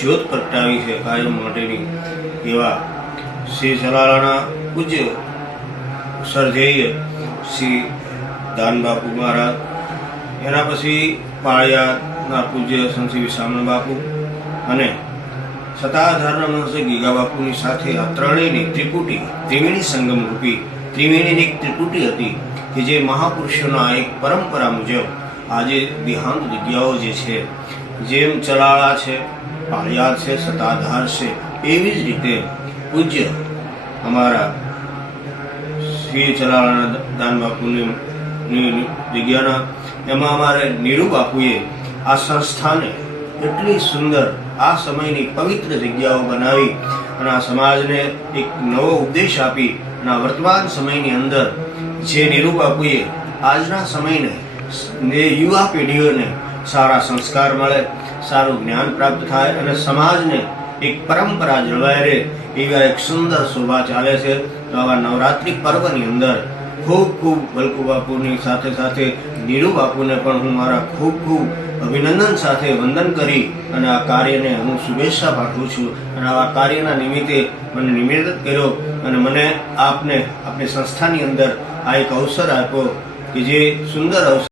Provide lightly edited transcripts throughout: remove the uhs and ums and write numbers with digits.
જ્યોત પ્રગટાવી છે કાયમ માટેની એવા શ્રી સલાલાના પૂજ્ય સરધેય શ્રી દાનબાપુ મહારાજ, એના પછી પાળિયાદના પૂજ્ય સંત શ્રી વિસામણ બાપુ અને સતાધારના મહર્ષિ ગીગા બાપુની સાથે આ ત્રણેયની ત્રિવેણી સંગમ રૂપી ત્રિવેણીની એક ત્રિપુટી હતી કે જે મહાપુરુષોના એક પરંપરા મુજબ આજે દેહાંત જગ્યાઓ જે છે, જેમ ચલાળા છે, પાળિયાદ છે, સતાધાર છે, એવી જ રીતે પૂજ્ય અમારા શ્રી ચલાળાના દાન બાપુની જગ્યાના એમાં અમારે નીરુ બાપુએ આ સંસ્થાને એટલી સુંદર આ સમયની પવિત્ર જગ્યાઓ બનાવી અને આ સમાજને એક નવો ઉપદેશ આપી અને આ વર્તમાન સમયની અંદર જે નીરુ બાપુએ આજના સમયને યુવા પેઢીઓને સારા સંસ્કાર મળે, સારું જ્ઞાન પ્રાપ્ત થાય અને સમાજને એક પરંપરા જળવાઈ રહે એવા એક સુંદર શોભા ચાલે છે. તો આવા નવરાત્રિ પર્વની અંદર ખૂબ વલ્કુ બાપુની સાથે સાથે નીરુ બાપુને પણ હું મારા ખૂબ અભિનંદન સાથે વંદન કરી અને આ કાર્યને હું શુભેચ્છા પાઠવું છું. અને આવા કાર્યના નિમિત્તે મને નિમિત્ત કર્યો અને મને આપની સંસ્થાની અંદર આ એક અવસર આપ્યો કે જે સુંદર અવસર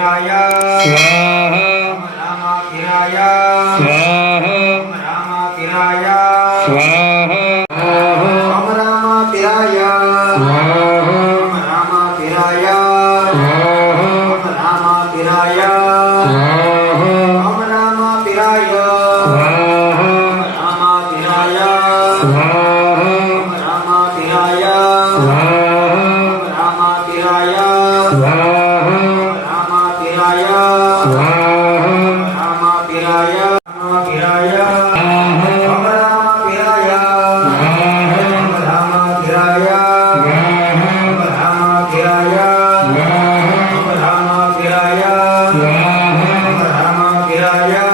રામાભિરાય स्वाहा ઓમ રામાભિરાય स्वाहा ઓમ રામાભિરાય स्वाहा ઓમ રામાભિરાય स्वाहा ઓમ રામાભિરાય ઓમ રામાભિરાય स्वाहा ઓમ રામાભિરાય स्वाहा રામાભિરાય स्वाहा ઓમ રામાભિરાય स्वाहा રામાભિરાય स्वाहा રામાભિરાય स्वाहा રામાભિરાય રામાભિરાય ઓમ રામાભિરાય ઓમ રામાભિરાય ઓમ રામાભિરાય ઓમ રામાભિરાય ઓમ રામાભિરાય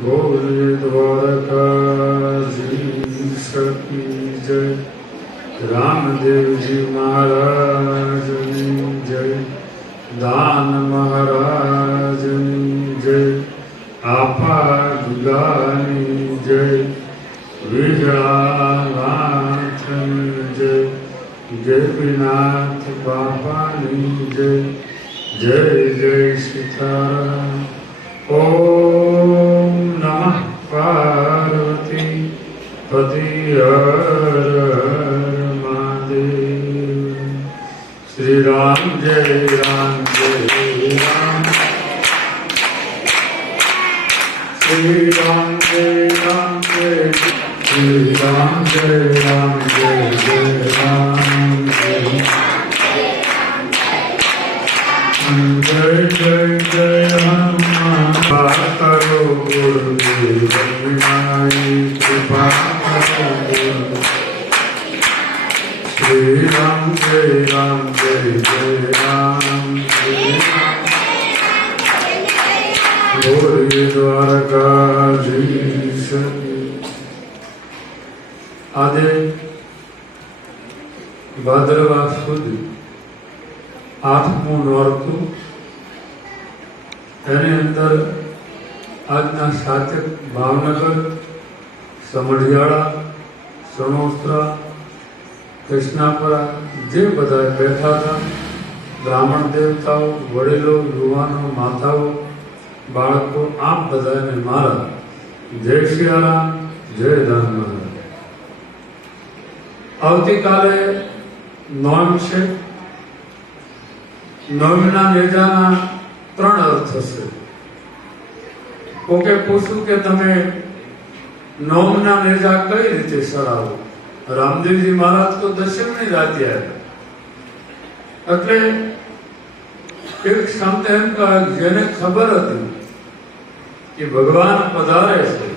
બોલે દ્વારકાધીશ કી જય, રામદેવજી મહારાજની જય, દાન મહારાજની જય, આપા ગિલાની જય, વિજયાનાથની જય, ગેપીનાથ બાપાની જય, જય જય સીતારામ. ઓમ નમઃ પાર્વતી પતિ હર હર મહાદેવ. શ્રી રામ જય રામ જય રામ, શ્રી રામ જય રામ જય, શ્રી રામ જય રામ જય જય રામ જય. જય જય જય હનુમાન કરો ગુરુદેવ વિનાઈ કૃપા કરો ગુરુ. શ્રી રામ જય રામ જય જય રામ બોલે દ્વારકાધીશ. આજે ભાદરવા સુદ 8મું નોરતું, એની અંદર આજના શાસક ભાવનગર, સમઢિયાળા, સણોસરા, કૃષ્ણાપરા જે બધા બેઠા હતા, બ્રાહ્મણ દેવતાઓ, વડીલો, યુવાનો, માતાઓ, બાળકો, આપ બધાને મારા જય સિયારામ, જય દાન મહારાજ. આવતીકાલે નોમ છે. નોમના નેજાના 3 અર્થ હશે. કોકે પૂછ્યું કે તમે નોમના નેજા કઈ રીતે સરાવો? રામદેવજી મહારાજ તો દશમની રાતે આવ્યા. એટલે એક સંત એમ કહે, જેને ખબર હતી કે ભગવાન પધારે છે,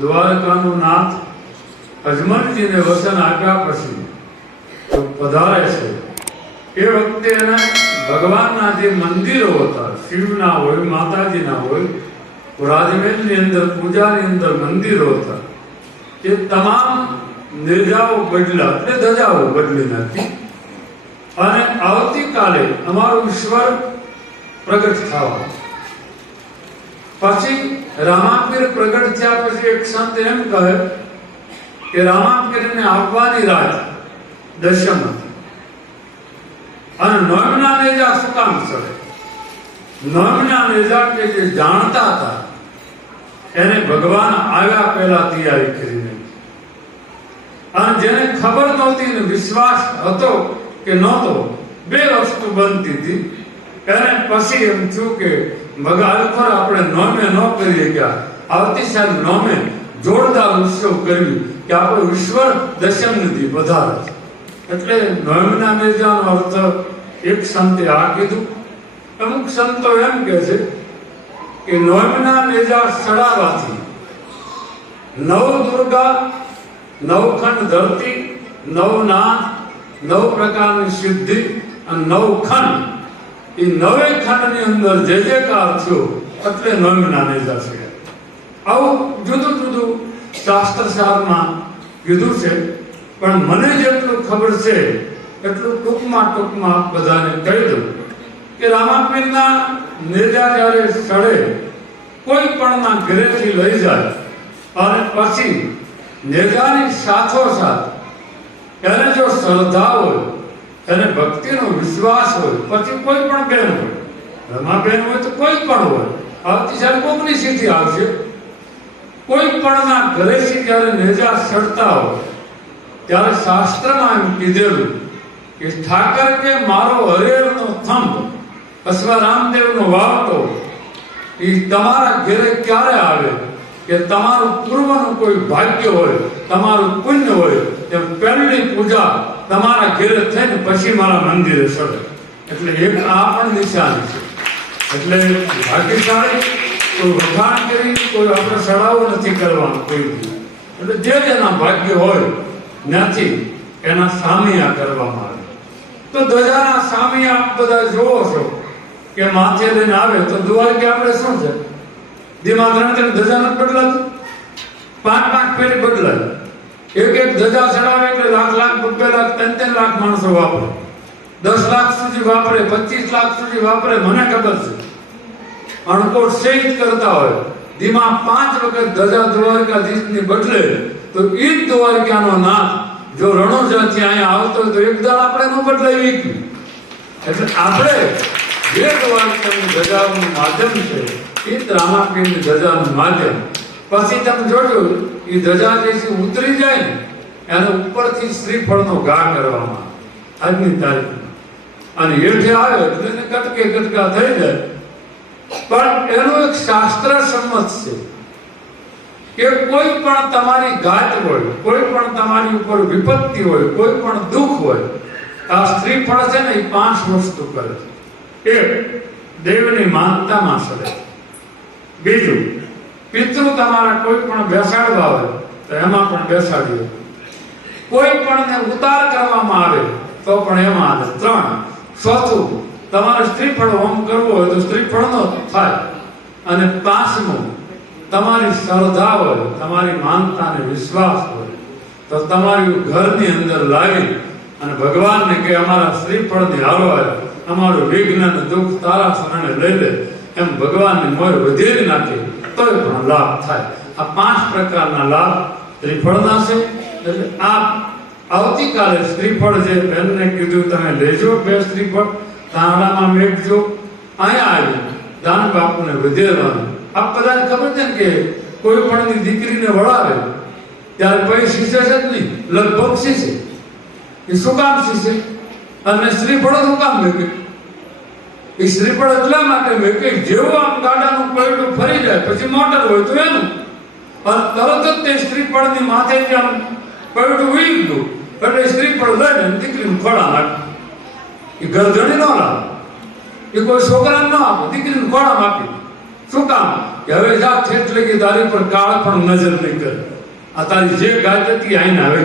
દ્વારકાનું નાથ અજમલજીને વસન આપ્યા પછી તો પધારે છે, એ વખતે એને ભગવાનના જે મંદિરો હતા, શિવના હોય, માતાજીના હોય, રાજમહેલની અંદર, પૂજાની અંદર મંદિરો હતા, એ તમામ નેજાઓ બદલા, એટલે ધજાઓ બદલી નાખી. અને આવતીકાલે અમારું ઈશ્વર પ્રગટ થવા. પછી રામાપીર પ્રગટ થયા પછી એક સંત એમ કહે કે રામાપીરને આવવાની રાત દશમ હતી. અને નોમના નેજા શું કામ ચડે? નોમના નેજા કે જે જાણતા હતા એને ભગવાન આવ્યા પહેલા તૈયારી કરીને, અને જેને ખબર નહોતી ને વિશ્વાસ હતો કે નહોતો, 2 વસ્તુ બનતી હતી. એને પછી એમ થયું કે ભગવાન પર આપણે નોમે ન કરીએ ગયા, આવતી સાલ નોમે જોરદાર ઉત્સવ કરવી કે આપણો ઈશ્વર દશમ નથી પધારે. એટલે નોમના નેજાનો અર્થ એક સંતે આ કીધું. અમુક સંતો એમ કહે છે કે નોમના નેજા સડાવાથી 9 દુર્ગા, 9 ખંડ ધરતી, 9 નાથ, 9 પ્રકારની સિદ્ધિ અને 9 ખંડ, એ 9 ખંડની અંદર જે જેકાર થયો એટલે નોમના નેજા છે. આવું જુદું જુદું શાસ્ત્રસારમાં કીધું છે, પણ મને જેટલું ખબર છે એટલું ટૂંકમાં બધાને કહી દઉં કે રામાપીરના નેજા જ્યારે સડે, કોઈ પણના ઘરેથી લઈ જાય અને પછી નેજાની સાથોસાથ એને જો શ્રદ્ધા હોય, એને ભક્તિનો વિશ્વાસ હોય, પછી કોઈ પણ બહેન હોય, રમાબેન હોય તો કોઈ પણ હોય, આવતી સાલ કોકની સિદ્ધિ આવશે. કોઈ પણના ઘરેથી જ્યારે નેજા સડતા હોય ત્યારે શાસ્ત્રમાં એમ કીધેલું કે ઠાકર કે મારો હરેરનો થંભ અથવા રામદેવનો વાવટો એ તમારા ઘરે ક્યારે આવે કે તમારું પૂર્વનું કોઈ ભાગ્ય હોય, તમારું પુણ્ય હોય, તેમ પહેલી પૂજા તમારા ઘરે થઈને પછી મારા મંદિરે સડે. એટલે એક આ પણ નિશાની છે. એટલે ભાગ્યશાળી કોઈ વખાણ કરી કોઈ આપણે સડાવો નથી કરવાનો કોઈ. એટલે જે જેના ભાગ્ય હોય નથી એના સામિયા કરવામાં આવે. તો ધજાના સામિયા બધા જોવો છો કે માથે લઈને આવે તો દ્વારકે આપણે શું છે જેમાં 3 ધજા નથી બદલાતું, 5 ફેરી બદલાય. એક ધજા ચડાવે એટલે લાખ 2 લાખ 3 લાખ માણસો વાપરે, 10 લાખ સુધી વાપરે, 25 લાખ સુધી વાપરે. મને ખબર છે અણકોટ સેજ કરતા હોય જેમાં 5 વખત ધજા દ્વારકાધીશની બદલે તો એ જ દ્વારકાનો નાથ જો રણોજાથી અહીંયા આવતો હોય તો એક દાડ આપણે ન બદલાવી. એટલે આપણે જે દ્વારકાની ધજાનું માધ્યમ છે એ જ રામાપીરની ધજાનું માધ્યમ. પછી તમે જોજો એ ધજા જે ઉતરી જાય ને એને ઉપરથી શ્રીફળનો ઘા કરવામાં આજની તારીખમાં, અને હેઠે આવે એટલે એને કટકા થઈ જાય. પણ એનું એક શાસ્ત્ર સંમત છે કે કોઈ પણ તમારી ઘાત હોય, કોઈ પણ તમારી ઉપર વિપત્તિ હોય, કોઈ પણ દુઃખ હોય, આ શ્રીફળ છે ને એ 5 વસ્તુ કરે છે. એક, દેવની માનતામાં સડે. બીજું, પિતૃ તમારા કોઈ પણ બેસાડવા હોય તો એમાં પણ બેસાડીએ. કોઈ પણ ને ઉતાર કરવામાં આવે તો પણ એમાં આવે. 3, ચોથું, તમારે શ્રીફળ હોમ કરવો હોય તો શ્રીફળનો થાય. અને 5મું, તમારી શ્રદ્ધા હોય, તમારી માનતા અને વિશ્વાસ હોય તો તમારી ઘરની અંદર લાવી અને ભગવાનને કે અમારા શ્રીફળની હારવાર અમારું વિઘ્ન અને દુઃખ તારા શરણે લઈ લે એમ ભગવાનની મોર વધેરી નાખે તોય પણ લાભ થાય. આ 5 પ્રકારના લાભ શ્રીફળના છે. એટલે આ આવતીકાલે શ્રીફળ જે બેનને કીધું તમે લેજો 2 શ્રીફળ તાંડામાં મેકજો. અહીંયા આવી દાન બાપુને વધેરવાનું. આપ બધાને ખબર છે ને કે કોઈ પણ દીકરીને વળાવે ત્યારે કોઈ શીશે છે જ નહીં, લગભગ શીશે. એ શું કામ શીશે? અને શ્રીફળ શું કામ મેકે? એ શ્રીફળ એટલા માટે મેકે જેવું આમ ગાડાનું પૈડું ફરી જાય પછી મોટર હોય તો એનું, અને તરત જ તે શ્રીફળની માથે આમ પૈડું વીગ ગયું એટલે શ્રીફળ લઈને દીકરીને ખોળા નાખે. એ ગરધણી ન લાવે, એ કોઈ છોકરાને ન આપે, દીકરીને ખોળામાં આપી. શું કામ? કે હવે જા ઠેઠ લગી તારી પર કાળ પણ નજર નહીં કરે, આ તારી જે ગાય હતી આઈને આવે.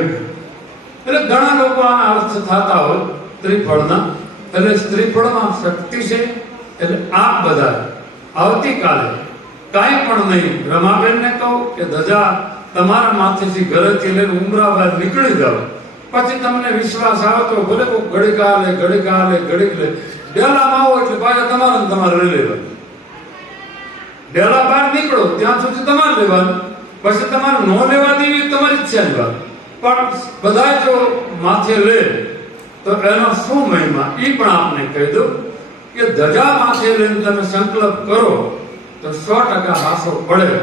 એટલે ઘણા લોકો આના અર્થ થતા હોય શ્રીફળના. એટલે શ્રીફળમાં શક્તિ છે. એટલે આપ બધા આવતીકાલે કાંઈ પણ નહીં, રમાબેનને કહો કે ધજા તમારા માથેથી ઘરેથી લઈને ઉમરા બહાર નીકળી જાઓ. પછી તમને વિશ્વાસ આવે તો ભલે ઘડીક લે ડેલામાં આવો એટલે પાછા તમારે લઈ લેવાનું. ડેલા બહાર નીકળો ત્યાં સુધી તમારે લેવાનું, પછી તમારે ન લેવા દેવી તમારી ઈચ્છાની વાત. પણ બધા જો માથે લે તો એનો શું મહિમા એ પણ આપને કહી દઉં કે ધજા માથે લઈને તમે સંકલ્પ કરો તો 100% હાસો પડે.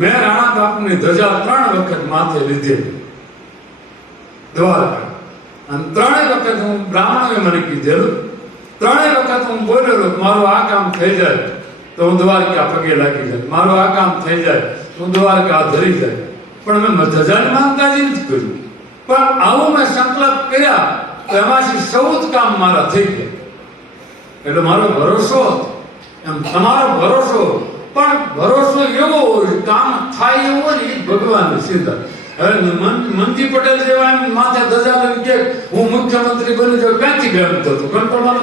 મેં રાણા બાપુની ધજા 3 વખત માથે લીધેલી દ્વારકા, અને 3 વખત હું બ્રાહ્મણોએ મને કીધેલું, 3 વખત હું બોલેલો મારું આ કામ થઈ જાય તો હું દ્વારકા પગે લાગી જાય, મારું આ કામ થઈ જાય હું દ્વારકા ધરી જાય. પણ મેં ધજાની માનતાજી નથી કર્યું, પણ આવું મેં સંકલ્પ કર્યા તો એમાંથી 14 કામ મારા થઈ ગયા. એટલે મારો ભરોસો એમ તમારો ભરોસો, પણ ભરોસો એવો હોય કામ થાય એવો ને એ ભગવાન સીધા. હવે મનજી પટેલ જેવા એમ માથે ધજા લઈને કે હું મુખ્યમંત્રી બની જાઉં, ક્યાંથી ગેમ થતું કંટ્રોલ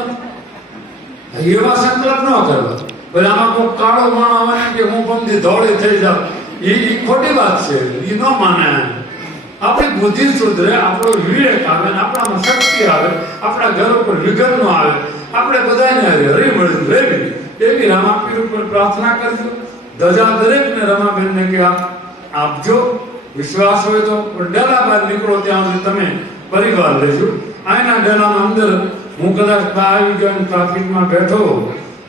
એવા સંકલ્પ ન કરવા. પછી આમાં કોઈ કાળો માણો આવે કે હું પમથી ધોળી થઈ જાઉં, એ ખોટી વાત છે, એ ન માને. આપણી બુદ્ધિ સુધરે, આપણો વિવેક આવે, આપણામાં શક્તિ આવે, આપણા ઘર ઉપર વિઘન ન આવે, આપણે બધાને હરીમળી રહેવી એવી રામાપીર ઉપર પ્રાર્થના કરજો. ધજા દરેકને રમાબેનને કે આપજો. વિશ્વાસ હોય તો ડેલા બહાર નીકળો ત્યાં સુધી તમે પરિવાર લેજો. અહીંના ડેલામાં અંદર હું કદાચ આવી ગયો ટ્રાફિકમાં બેઠો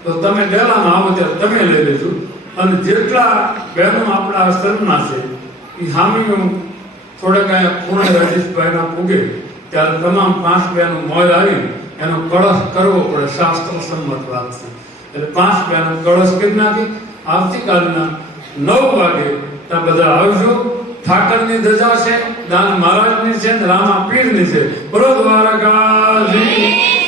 તો તમે ડેલામાં આવો ત્યારે તમે લઈ લેજો. અને જેટલા બહેનો આપણા આશ્રમના છે એ હામી થોડેક અહીંયા પૂર્ણ રાજેશભાઈના પૂગે ત્યારે તમામ 5 બહેનો મોર આવી એનો કળશ કરવો પડે, શાસ્ત્ર સંમત વાત છે. એટલે 5 બહેનો કળશ કરી નાખી. આવતીકાલના 9 વાગે ત્યાં બધા આવજો. ઠાકરની ધજા છે, દાન મહારાજની છે, રામા પીરની છે. બોલો દ્વારકાધીશ.